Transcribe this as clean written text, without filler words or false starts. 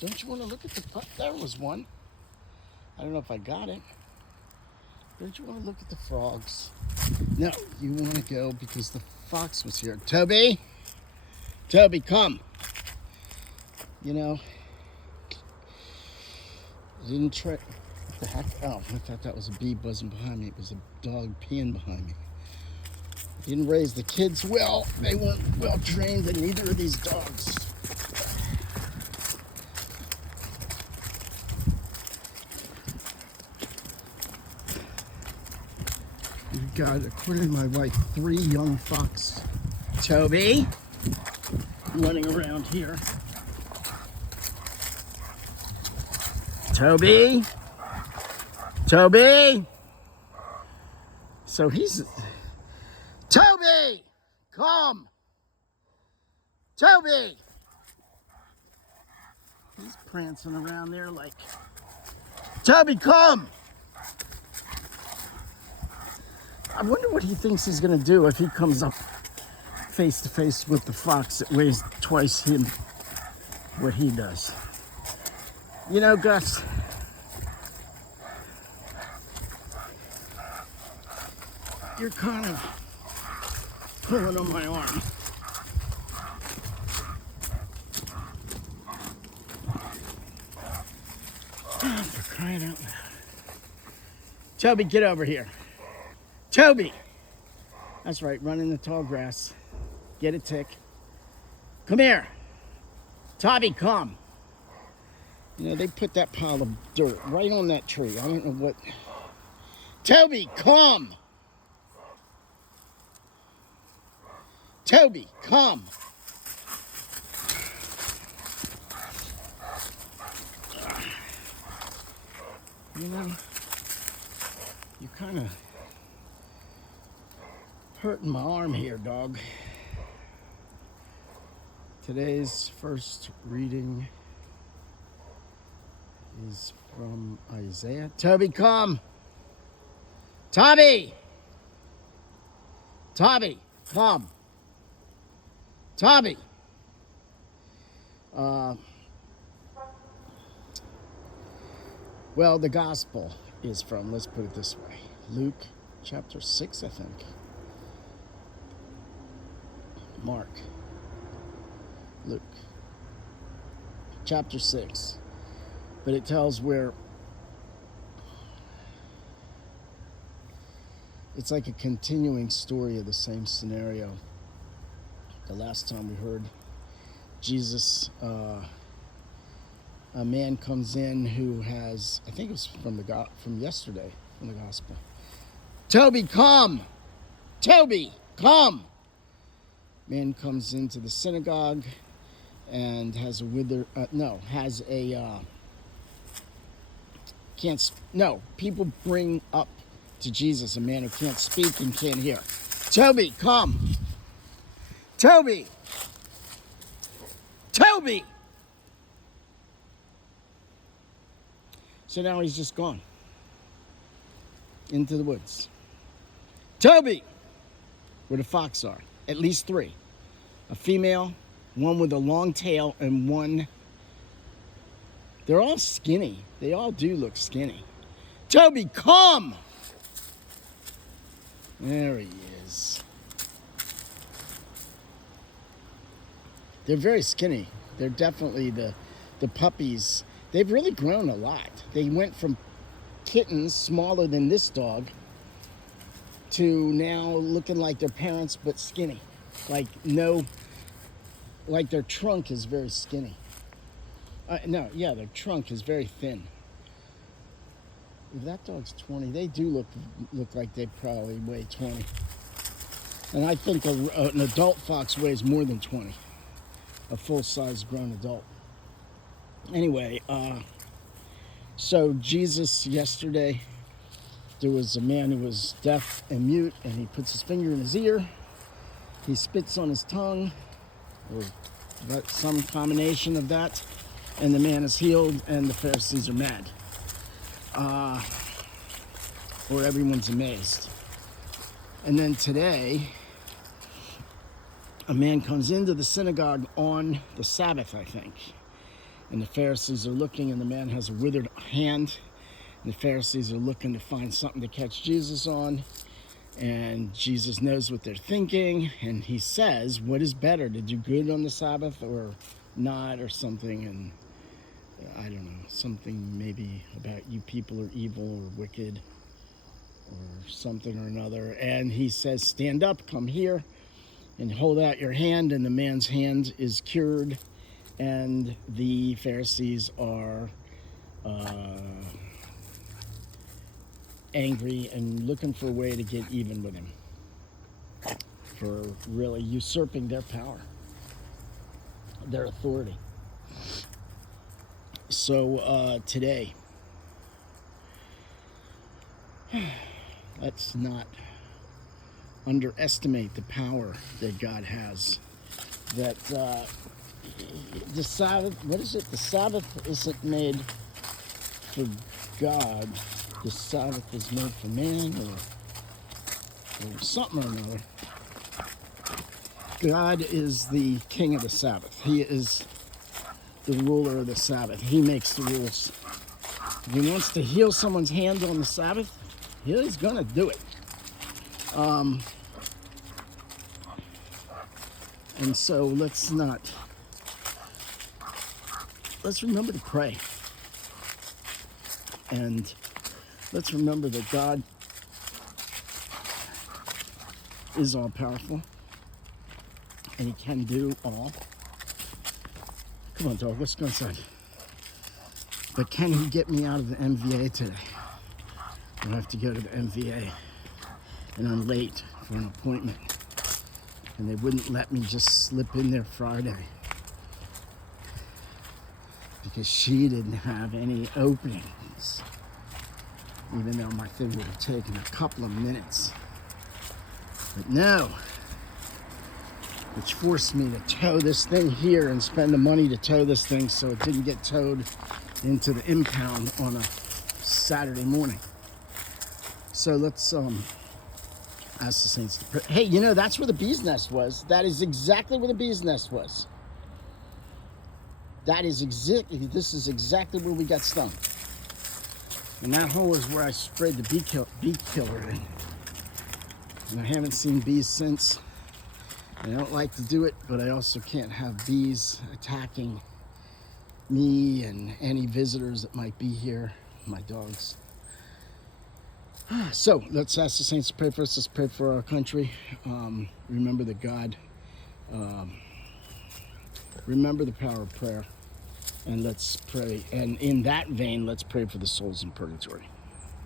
Don't you want to look at the... There was one. I don't know if I got it. Don't you want to look at the frogs? No, you want to go because the fox was here. Toby! Toby, come! You know, I didn't try... What the heck? Oh, I thought that was a bee buzzing behind me. It was a dog peeing behind me. Didn't raise the kids well. They weren't well trained, and neither of these dogs. We've got, according to my wife, 3 young fox. Toby, running around here. Toby, Toby. So he's... Toby, come. Toby. He's prancing around there like, Toby, come. I wonder what he thinks he's gonna do if he comes up face to face with the fox that weighs twice him what he does. You know, Gus, you're kind of pulling on my arm. Oh, for crying out loud. Toby, get over here. Toby! That's right, run in the tall grass. Get a tick. Come here. Toby, come. You know, they put that pile of dirt right on that tree. I don't know what... Toby, come! Toby, come! You know, you kind of hurting my arm here, dog. Today's first reading is from Isaiah. Toby, come! Toby! Toby, come! Toby! Well, the gospel is from, let's put it this way, Luke chapter 6, I think. Mark. Luke. Chapter 6. But it tells where it's like a continuing story of the same scenario. The last time we heard Jesus, a man comes in who has, I think it was from yesterday, from the gospel. Toby, come! Toby, come! Man comes into the synagogue and has people bring up to Jesus a man who can't speak and can't hear. Toby, come! Toby! Toby! So now he's just gone into the woods. Toby! Where the fox are. At least 3. A female, one with a long tail, and one... They're all skinny. They all do look skinny. Toby, come! There he is. They're very skinny. They're definitely the puppies. They've really grown a lot. They went from kittens smaller than this dog to now looking like their parents but skinny. Like their trunk is very skinny. Their trunk is very thin. If that dog's 20, they do look like they probably weigh 20. And I think an adult fox weighs more than 20. A full-size grown adult. Anyway, so Jesus yesterday, there was a man who was deaf and mute, and he puts his finger in his ear. He spits on his tongue, or some combination of that, and the man is healed, and the Pharisees are mad. Or everyone's amazed. And then today, a man comes into the synagogue on the Sabbath, I think, And the Pharisees are looking, and the man has a withered hand. And the Pharisees are looking to find something to catch Jesus on. And Jesus knows what they're thinking. And he says, what is better, to do good on the Sabbath or not, or something? And I don't know, something maybe about you people are evil or wicked or something or another. And he says, stand up, come here, and hold out your hand. And the man's hand is cured. And the Pharisees are angry and looking for a way to get even with him for really usurping their power, their authority. So today, let's not underestimate the power that God has. That the Sabbath, what is it? The Sabbath isn't made for God. The Sabbath is made for man, or something or another. God is the king of the Sabbath. He is the ruler of the Sabbath. He makes the rules. If he wants to heal someone's hand on the Sabbath, he's going to do it. And so let's remember to pray. And let's remember that God is all powerful and he can do all. Come on, dog, let's go inside. But can he get me out of the MVA today? I have to go to the MVA and I'm late for an appointment. And they wouldn't let me just slip in there Friday because she didn't have any openings, even though my thing would have taken a couple of minutes. But no, which forced me to tow this thing here and spend the money to tow this thing so it didn't get towed into the impound on a Saturday morning. So let's ask the saints to pray. Hey, you know, that's where the bee's nest was. That is exactly where the bee's nest was. This is exactly where we got stung. And that hole is where I sprayed the bee killer in. And I haven't seen bees since. I don't like to do it, but I also can't have bees attacking me and any visitors that might be here, my dogs. So let's ask the saints to pray for us. Let's pray for our country. Remember that God, remember the power of prayer, and let's pray. And in that vein, let's pray for the souls in purgatory.